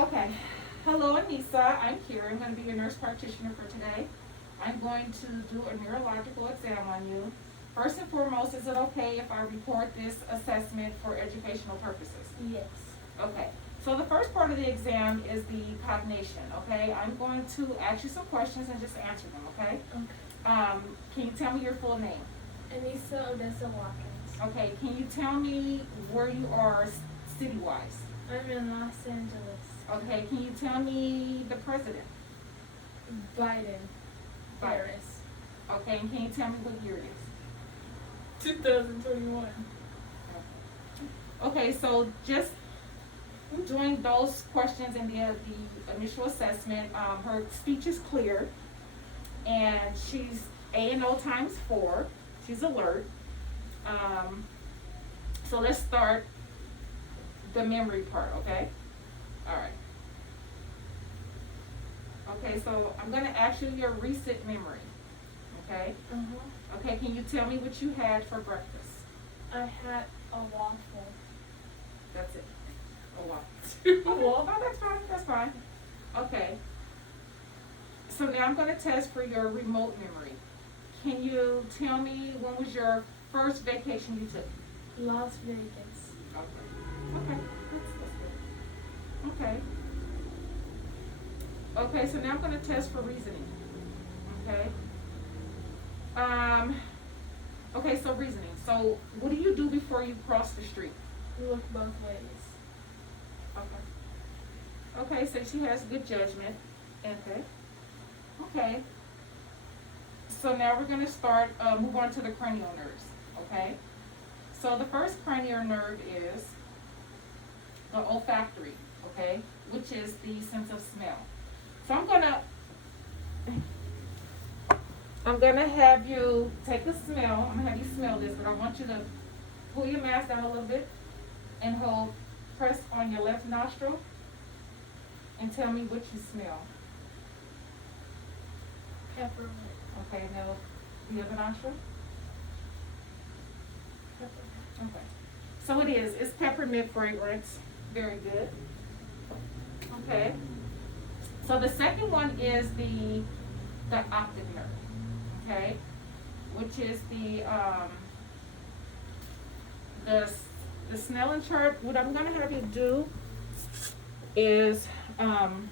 Okay. Hello, Anissa. I'm Kira. I'm going to be your nurse practitioner for today. I'm going to do a neurological exam on you. First and foremost, is it okay if I record this assessment for educational purposes? Yes. Okay. So the first part of the exam is the cognition, okay? I'm going to ask you some questions and just answer them, okay? Okay. Can you tell me your full name? Anissa Odessa Watkins. Okay. Can you tell me where you are city-wise? I'm in Los Angeles. Okay. Can you tell me the president? Biden. Harris. Okay, and can you tell me what year it is? 2021. Okay, so just doing those questions in the initial assessment, her speech is clear, and she's A&O times 4. She's alert. So let's start the memory part, okay? All right. Okay, so I'm going to ask you your recent memory, okay? Okay, can you tell me what you had for breakfast? I had a waffle. That's it. A waffle. A waffle? Oh, that's fine. Okay. So now I'm going to test for your remote memory. Can you tell me when was your first vacation you took? Las Vegas. Okay. That's good. Okay. Okay, so now I'm going to test for reasoning. Okay. Okay, so reasoning. So what do you do before you cross the street? Look both ways. Okay. Okay, so she has good judgment. Okay. Okay. So now we're going to start, move on to the cranial nerves. Okay. So the first cranial nerve is the olfactory. Okay, which is the sense of smell. So I'm gonna have you take a smell. I'm gonna have you smell this, but I want you to pull your mask down a little bit and hold, press on your left nostril and tell me what you smell. Peppermint. Okay, now the other nostril. Peppermint. Okay. So it's peppermint fragrance. Very good. Okay. So the second one is the optic nerve. Okay, which is the Snellen chart. What I'm gonna have you do is I'm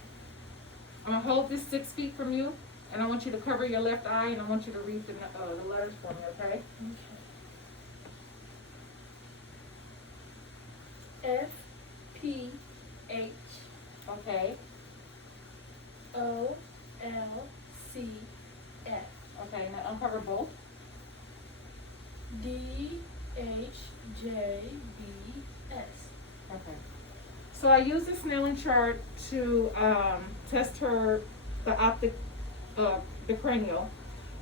gonna hold this 6 feet from you, and I want you to cover your left eye, and I want you to read the letters for me. Okay. FPH. Okay. OLCF. Okay. Now uncover both. DHJBS. Okay. So I use the Snellen chart to test the optic, the cranial.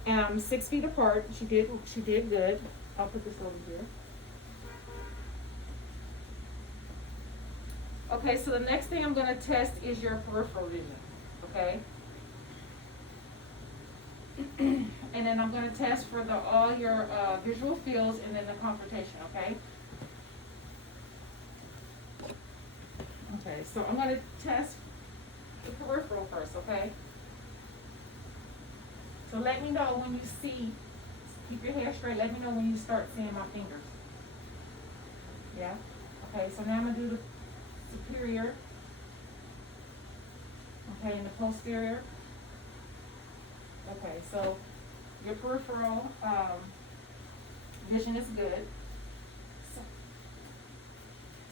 6 feet apart. She did good. I'll put this over here. Okay, so the next thing I'm going to test is your peripheral vision. Okay. And then I'm going to test for all your visual fields and then the confrontation. Okay. Okay, so I'm going to test the peripheral first, okay? So let me know when you see, keep your hair straight, let me know when you start seeing my fingers. Yeah? Okay, so now I'm going to do the superior. Okay, and the posterior. Okay, so your peripheral vision is good.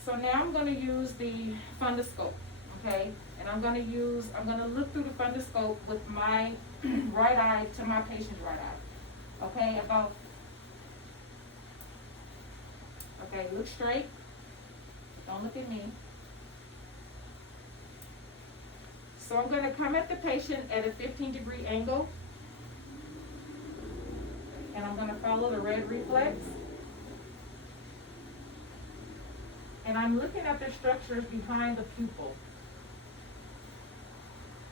So now I'm going to use the fundoscope, okay? And I'm going to look through the fundoscope with my right eye to my patient's right eye. Okay, okay, look straight. Don't look at me. So I'm going to come at the patient at a 15-degree angle. And I'm going to follow the red reflex. And I'm looking at the structures behind the pupil.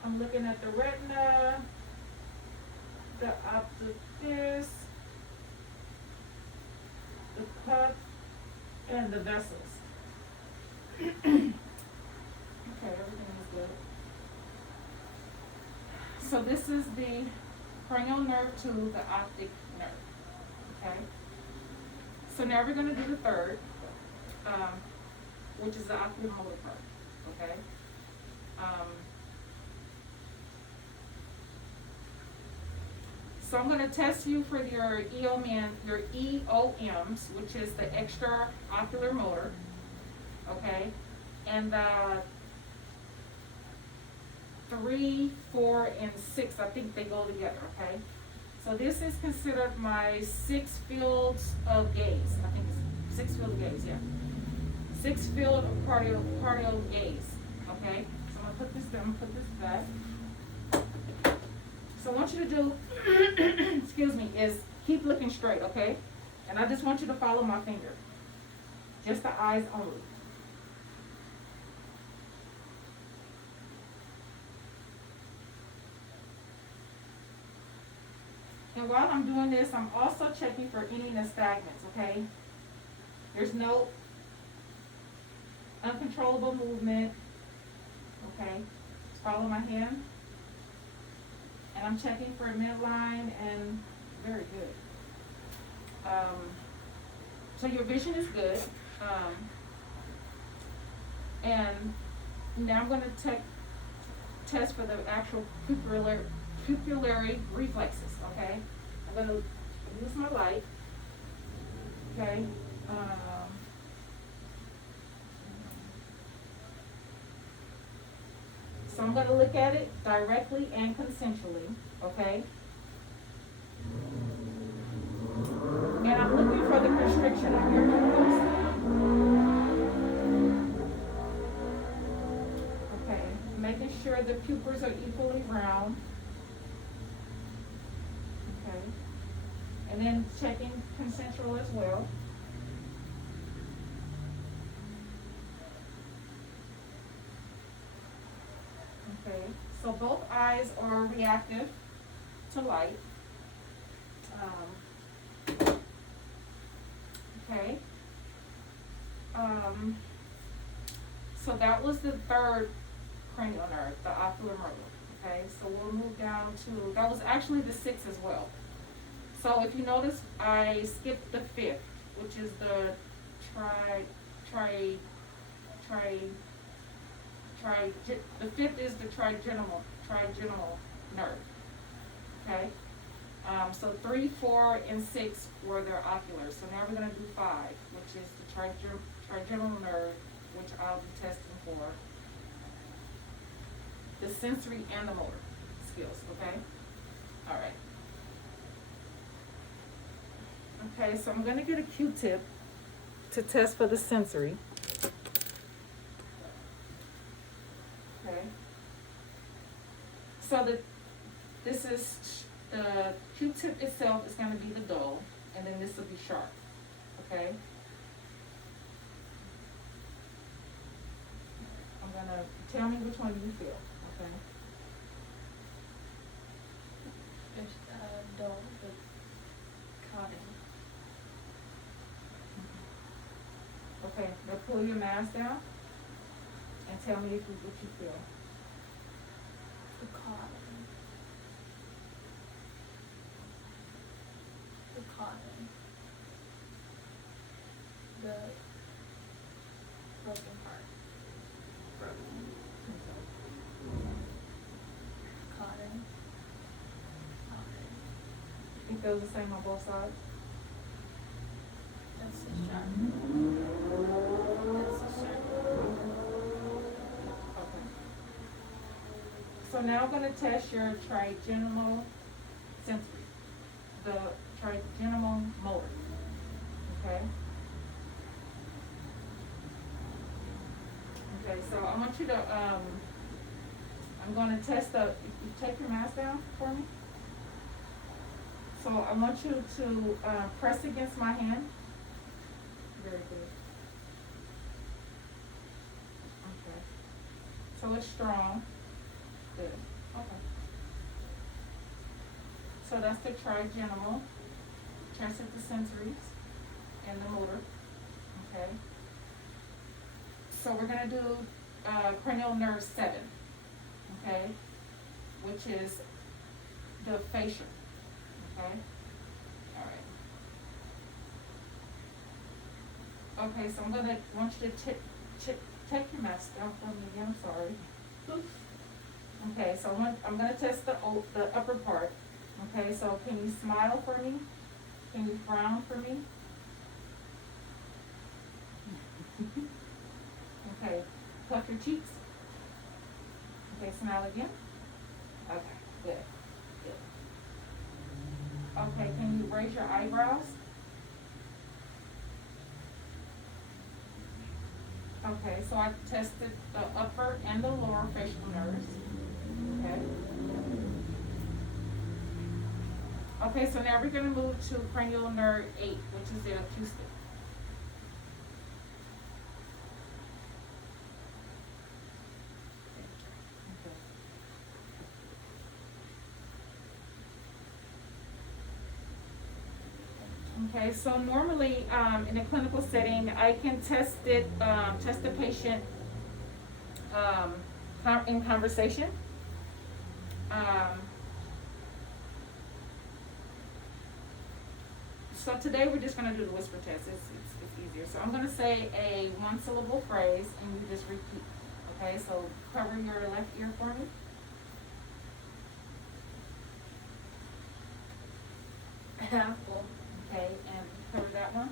I'm looking at the retina, the optic disc, the cup, and the vessels. Okay, everything is so this is the cranial nerve 2, the optic nerve. Okay. So now we're gonna do the third, which is the oculomotor part. Okay. So I'm gonna test you for your your EOMs, which is the extra ocular motor. Okay. And the 3, 4, and 6, I think they go together, okay? So this is considered my 6 fields of gaze. I think it's 6 field of gaze, yeah. 6 field of cardio gaze, okay? So I'm gonna put this down, put this back. So I want you to do, excuse me, is keep looking straight, okay? And I just want you to follow my finger. Just the eyes only. And while I'm doing this, I'm also checking for any nystagmus, okay? There's no uncontrollable movement, okay? Just follow my hand. And I'm checking for a midline and very good. So your vision is good. And now I'm gonna test for the actual pupillary reflexes, okay? I'm gonna use my light, okay? So I'm gonna look at it directly and consensually, okay? And I'm looking for the constriction of your pupils. Okay, making sure the pupils are equally round. Okay, and then checking consensual as well. Okay, so both eyes are reactive to light. Okay. So that was the third cranial nerve, the ocular nerve. Okay, so we'll move down to, that was actually the 6th as well. So if you notice, I skipped the 5th, which is the the 5th is the trigeminal nerve. Okay. So 3, 4, and 6 were their oculars. So now we're going to do 5, which is the trigeminal nerve, which I'll be testing for the sensory and the motor skills. Okay. All right. Okay. So I'm going to get a Q-tip to test for the sensory. Okay. So this is the Q-tip itself is going to be the dull, and then this will be sharp. Okay. I'm gonna tell me which one you feel. Okay. There's dull with cotton. Okay. Now pull your mask down and tell me what you feel. The cotton. The cotton. The broken part. Broken. Cotton. Cotton. It feels the same on both sides. That's the sharp. That's the sharp. Okay. So now I'm going to test your trigeminal sensory, the trigeminal motor. Okay. Okay, so I want you to, I'm going to test you take your mask down for me. So I want you to press against my hand. Very good. Okay. So it's strong. Good. Okay. So that's the trigeminal. Test at the sensories and the motor. Okay. So we're gonna do cranial nerve 7. Okay, which is the facial, okay? All right. Okay, so I'm gonna want you to take your mask down for me again, I'm sorry. Okay, so I'm gonna test the upper part. Okay, so can you smile for me? Can you frown for me? Okay, puff your cheeks. Okay, smile again. Okay, good, good. Okay, can you raise your eyebrows? Okay, so I tested the upper and the lower facial nerves. Okay. Okay, so now we're gonna move to cranial nerve 8, which is the acoustic. Okay, so normally in a clinical setting, I can test the patient in conversation. So today we're just gonna do the whisper test. It's easier. So I'm gonna say a one syllable phrase and you just repeat. Okay, so cover your left ear for me. Apple. Okay, and cover that one.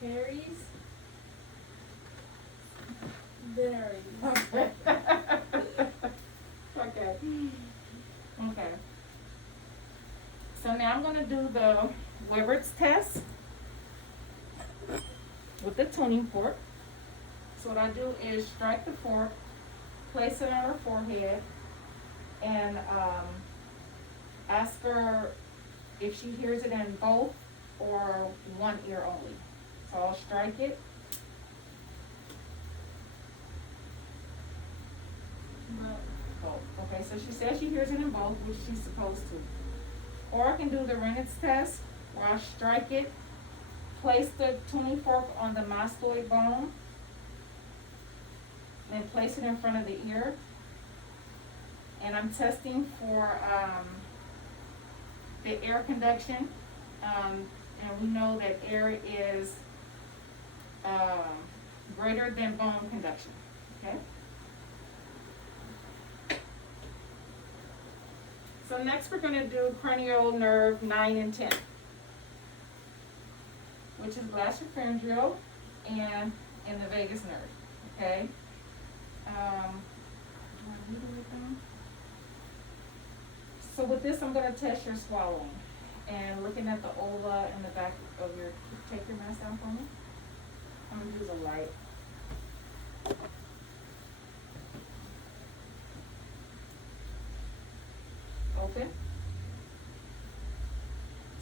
Berries. Berries. Okay. Okay. Okay. So now I'm gonna do the Weber's test with the tuning fork. So what I do is strike the fork, place it on her forehead, and ask her if she hears it in both or one ear only. So I'll strike it. Both. Okay, so she says she hears it in both, which she's supposed to. Or I can do the Rennett's test, where I strike it, place the tuning fork on the mastoid bone, then place it in front of the ear. And I'm testing for the air conduction. And we know that air is greater than bone conduction. Okay? So next we're going to do cranial nerve 9 and 10, which is glastopharyngeal and in the vagus nerve. Okay? So with this, I'm going to test your swallowing. And looking at the ova in the back of your, take your mask down for me. I'm going to use a light. Open.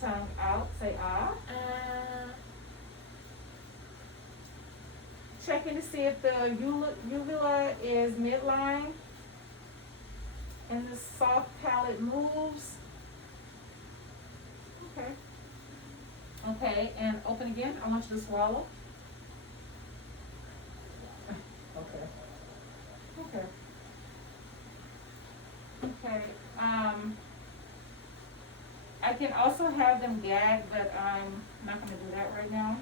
Tongue out, say ah. Checking to see if the uvula is midline and the soft palate moves. Okay. Okay, and open again. I want you to swallow. Okay. Okay. Okay. I can also have them gag, but I'm not going to do that right now.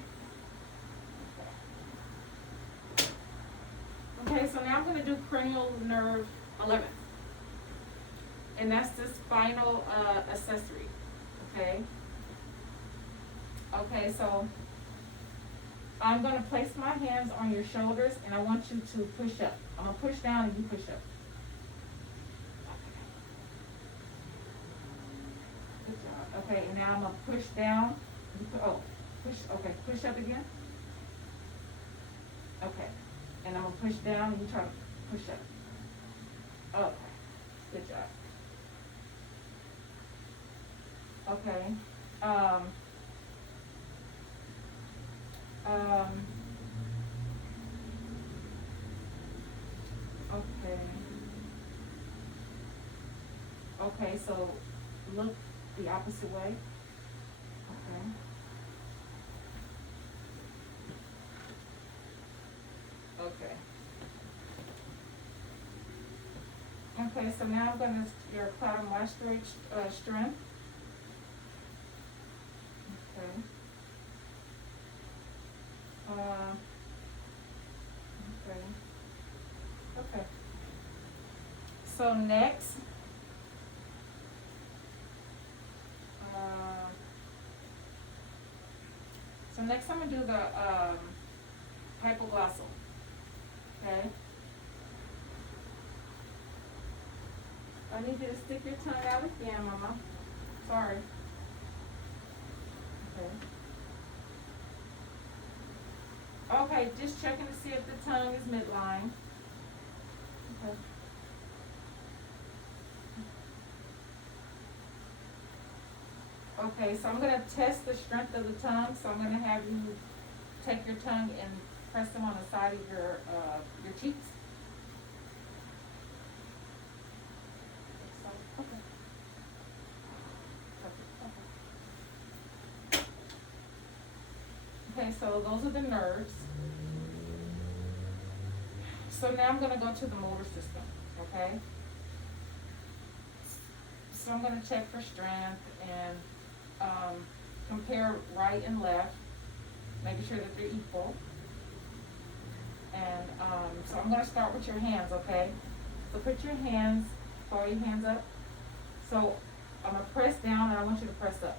Okay, so now I'm going to do cranial nerve 11. And that's the spinal accessory. Okay? Okay, so I'm going to place my hands on your shoulders and I want you to push up. I'm going to push down and you push up. Good job. Okay, and now I'm going to push down. Push up again. Okay. And I'm going to push down and you try to push up. Okay. Good job. Okay. Okay. Okay, so look the opposite way. Okay. Okay. Okay, so now I'm gonna, your cloudomastoid strength. Okay. Okay. Okay. So next, uh, I'm gonna do the hypoglossal. Okay. I need you to stick your tongue out again, Mama. Sorry. Okay. Okay, just checking to see if the tongue is midline. Okay. Okay, so I'm gonna test the strength of the tongue, so I'm gonna have you take your tongue and press them on the side of your cheeks. Okay. Okay, so those are the nerves. So now I'm gonna go to the motor system, okay? So I'm gonna check for strength and compare right and left, making sure that they're equal. And so I'm gonna start with your hands, okay? So put your hands, throw your hands up. So I'm gonna press down and I want you to press up.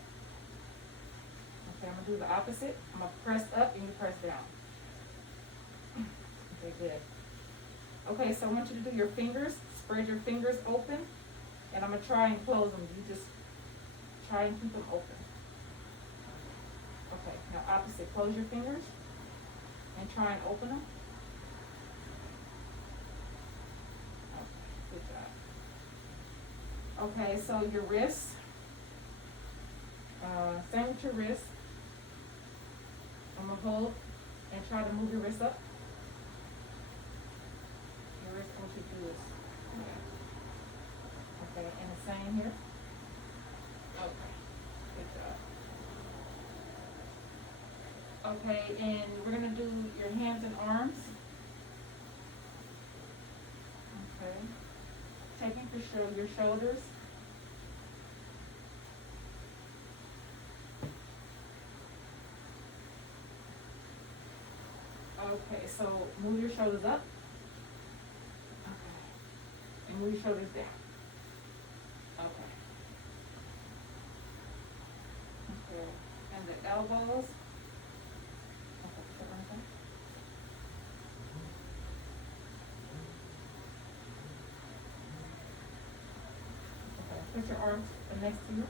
Okay, I'm gonna do the opposite. I'm gonna press up and you press down. Okay, good. Okay, so I want you to do your fingers, spread your fingers open, and I'm gonna try and close them. You just try and keep them open. Okay, now opposite, close your fingers and try and open them. Okay, good job. Okay, so your wrists, same with your wrists. I'm gonna hold and try to move your wrist up. Your wrist, what you do is, okay, and the same here. Okay, good job. Okay, and we're gonna do your hands and arms. Okay, taking for your shoulders. Okay, so move your shoulders up. Okay. And move your shoulders down. Okay. Okay. And the elbows. Okay, put your arms up. Okay, put your arms next to you.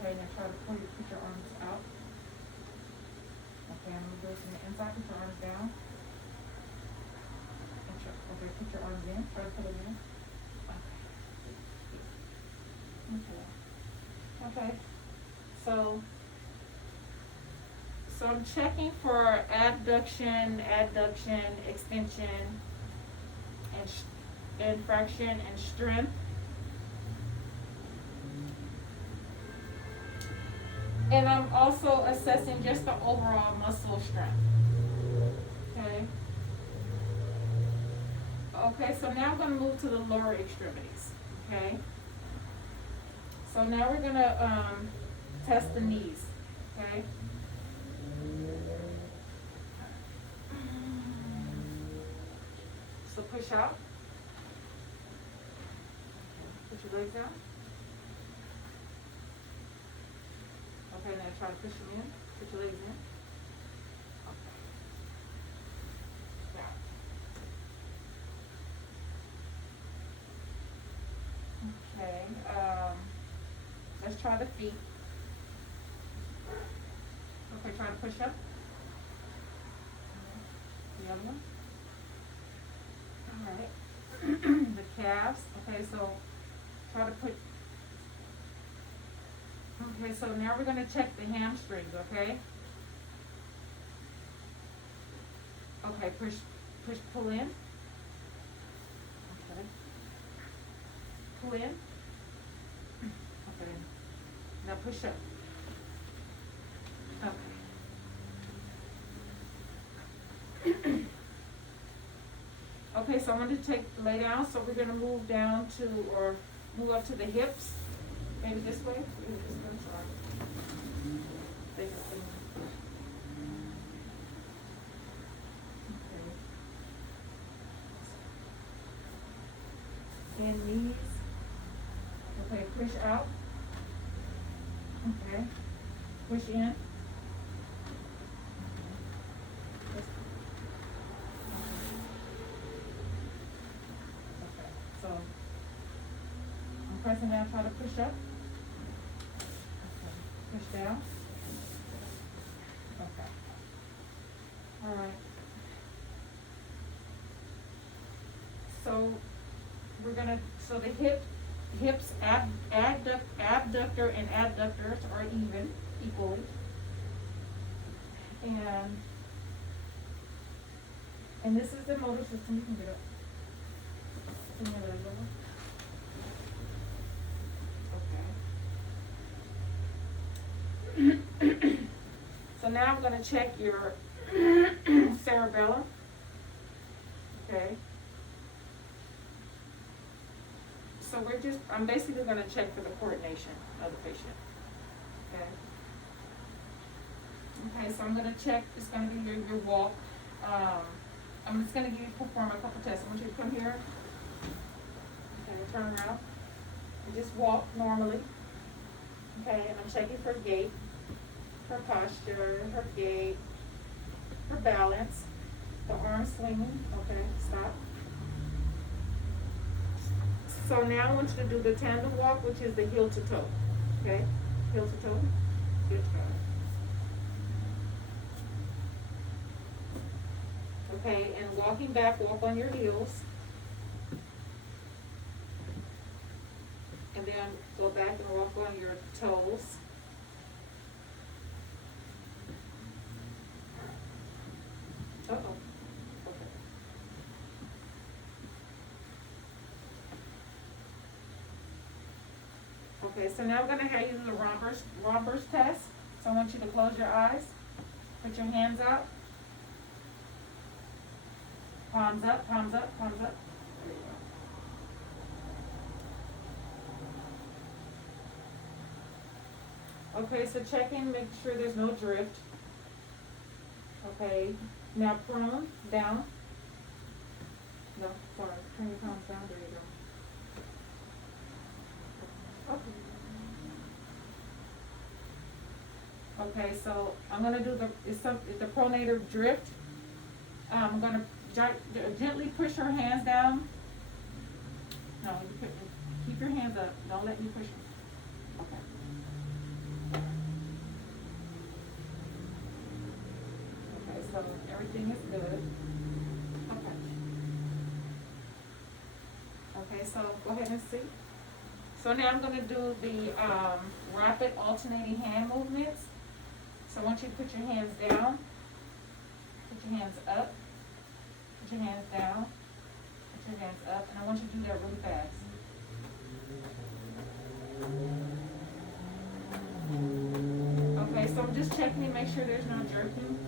Okay, now try to put your arms out. Okay, I'm gonna go from the inside, put your arms down. And okay, put your arms in, try to put them in. Okay. Okay, so I'm checking for abduction, adduction, extension, and infraction and strength. And I'm also assessing just the overall muscle strength. Okay. Okay, so now I'm gonna move to the lower extremities. Okay. So now we're gonna test the knees. Okay. So push out. Put your legs down. Okay, now try to push them in. Put your legs in. Okay. Okay, let's try the feet. Okay, try to push up. The other one. Alright. The calves. Okay, so try to put. Okay, so now we're going to check the hamstrings, okay? Okay, push, pull in. Okay. Pull in. Okay. Now push up. Okay. Okay, so I want to lay down, so we're gonna move down to, or move up to the hips. Maybe this way? Maybe this way, sorry. Take it, take it. Okay. And knees. Okay, push out. Okay. Push in. Okay, so I'm pressing down, try to push up. Okay. Push down. Okay. All right. So we're gonna, so the hips, abductor and adductors are equally. And this is the motor system. You can get up. Can you get a little? Okay. So now I'm gonna check your cerebellum. Okay. So I'm basically gonna check for the coordination of the patient. Okay. Okay, so I'm gonna check, it's gonna be your walk. I'm just gonna perform a couple tests. I want you to come here. Okay, turn around. And just walk normally. Okay, and I'm checking for gait, for posture, her gait, for balance, the arm swinging. Okay, stop. So now I want you to do the tandem walk, which is the heel to toe. Okay, heel to toe. Good job. Okay, and walking back, walk on your heels. And then go back and walk on your toes. Uh-oh. Okay. Okay, so now I'm gonna have you do the rompers test. So I want you to close your eyes. Put your hands out. Palms up, palms up, palms up. There you go. Okay, so check in, make sure there's no drift. Okay, now prone, down. No, sorry, turn your palms down, there you go. Okay. Okay, so I'm gonna do it's the pronator drift. I'm gonna gently push her hands down. No, keep your hands up. Don't let me push them. Okay. Okay, so everything is good. Okay. Okay, so go ahead and see. So now I'm going to do the rapid alternating hand movements. So I want you to put your hands down, put your hands up, put your hands down, put your hands up, and I want you to do that really fast. Okay, so I'm just checking to make sure there's no jerking.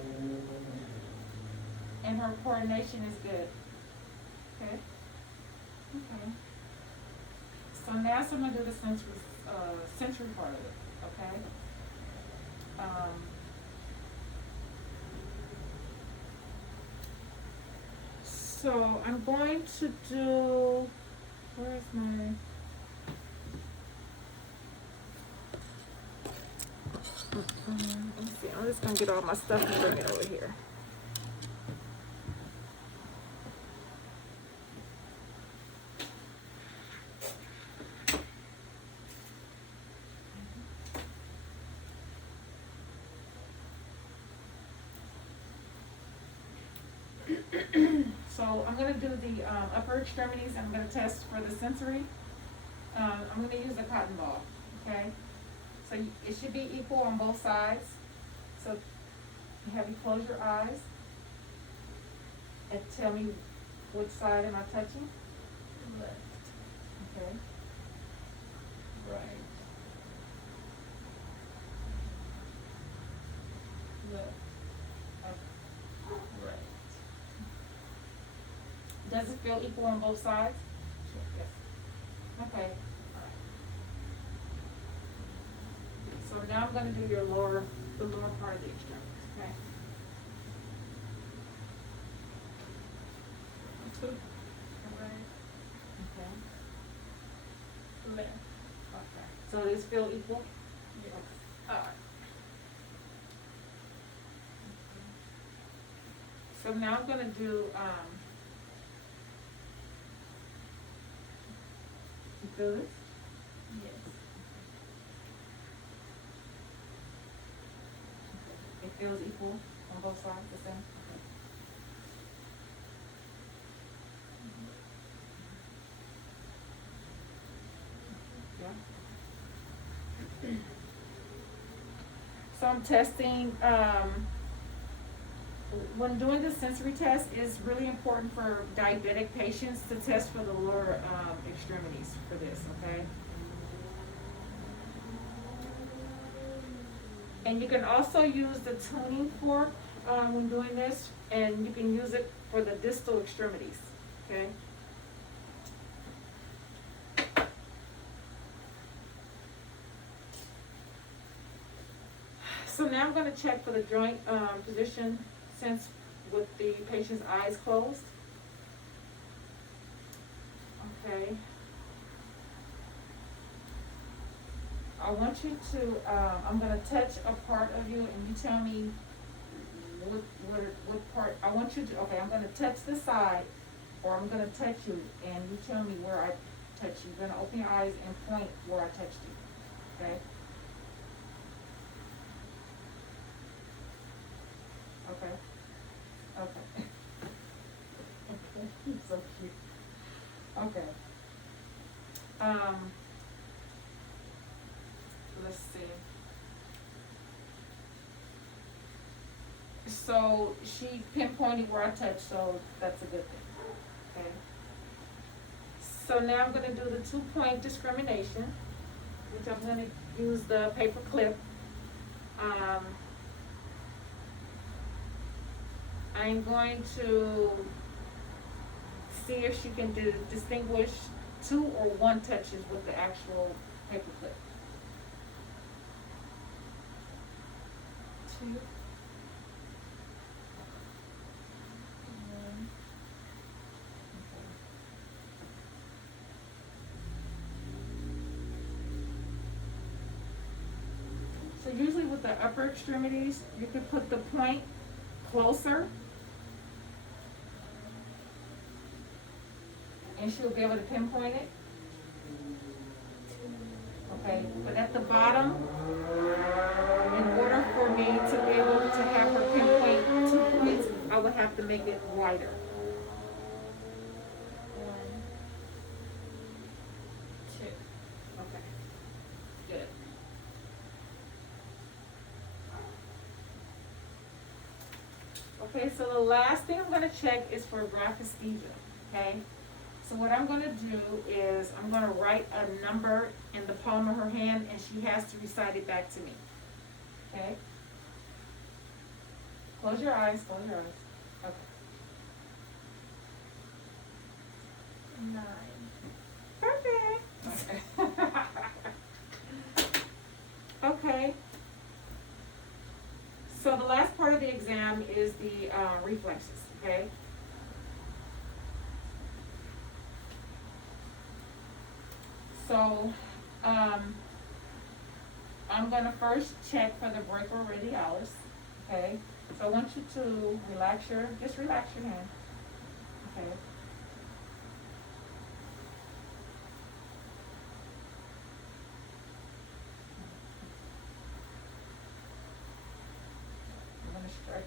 And her coordination is good. Okay? Okay. So now I'm going to do the sensory part of it, okay? So I'm going to do, where's my, let's see, I'm just going to get all my stuff and bring it over here. So I'm going to do the upper extremities. I'm going to test for the sensory. I'm going to use a cotton ball, okay? So it should be equal on both sides. So have you close your eyes and tell me which side am I touching? Left. Okay. Right. Left. Okay. Right. Does it feel equal on both sides? Yes. Okay. So now I'm gonna do the lower part of the extremities, okay? Right. Okay. Left. Okay. So these feel equal? Yes. Alright. So now I'm gonna do, you feel this? Yes. It feels equal on both sides, the same? Yeah. So I'm testing, when doing the sensory test, it's really important for diabetic patients to test for the lower, extremities for this, okay? And you can also use the tuning fork, when doing this, and you can use it for the distal extremities, okay? So now I'm gonna check for the joint, position since with the patient's eyes closed. Okay. I want you to, I'm gonna touch a part of you and you tell me what part, I want you to, okay, I'm gonna touch the side, or I'm gonna touch you, and you tell me where I touch you. You're gonna open your eyes and point where I touched you, okay? Okay. Okay. Okay, so cute. Okay. Let's see. So she pinpointed where I touched, so that's a good thing, okay? So now I'm gonna do the 2-point discrimination, which I'm gonna use the paper clip. I'm going to see if she can distinguish 2 or 1 touches with the actual paper clip. 2. 1. So usually with the upper extremities, you could put the point closer, and she'll be able to pinpoint it. Okay, but at the bottom, in order for me to be able to have her pinpoint 2 points, I would have to make it wider. 1. 2. Okay, good. Okay, so the last thing I'm gonna check is for graphesthesia, okay? So what I'm gonna do is, I'm gonna write a number in the palm of her hand, and she has to recite it back to me, okay? Close your eyes, close your eyes. Okay. 9. Perfect. Okay. So the last part of the exam is the reflexes, okay? So, I'm gonna first check for the brachioradialis, okay? So I want you to just relax your hand, okay?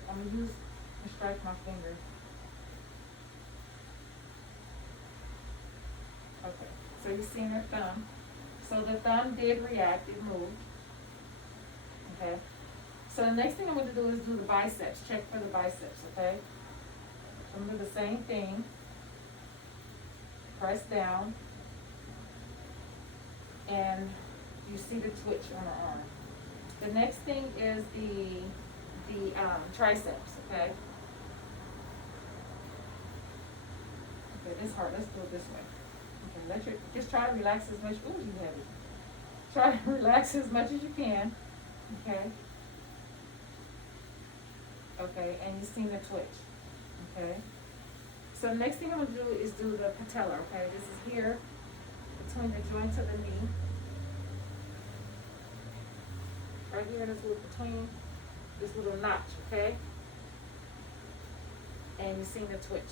I'm gonna strike my finger. Okay, so you're seeing her thumb. So the thumb did react, it moved. Okay, so the next thing I'm gonna do is do the biceps, check for the biceps, okay? I'm gonna do the same thing. Press down. And you see the twitch on her arm. The next thing is the triceps, okay? Okay, this hard. Let's do it this way. Okay, just try to relax as much. Ooh, you heavy. Try to relax as much as you can. Okay. Okay, and you seen the twitch. Okay. So the next thing I'm gonna do is do the patella. Okay, this is here between the joints of the knee. Right here, this little between this little notch. Okay. And you seen the twitch.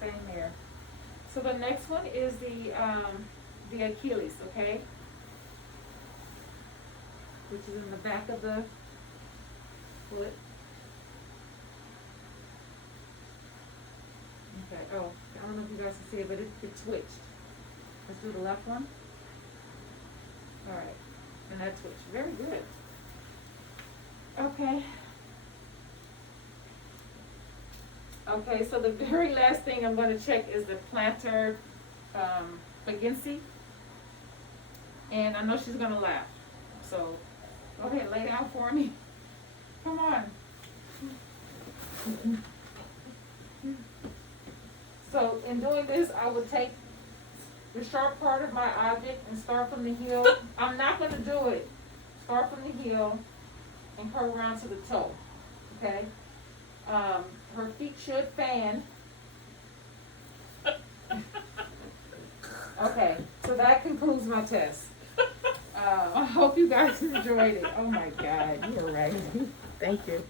Same here. So the next one is the Achilles, okay? Which is in the back of the foot. Okay, oh, I don't know if you guys can see it, but it twitched. Let's do the left one. All right, and that twitched. Very good. Okay. Okay, so the very last thing I'm going to check is the plantar vagancy. And I know she's going to laugh. So go ahead, lay down for me. Come on. So in doing this, I would take the sharp part of my object and start from the heel. I'm not going to do it. Start from the heel and curl around to the toe. Okay? Her feet should fan. Okay, so that concludes my test. I hope you guys enjoyed it. Oh my God, you were right. Thank you.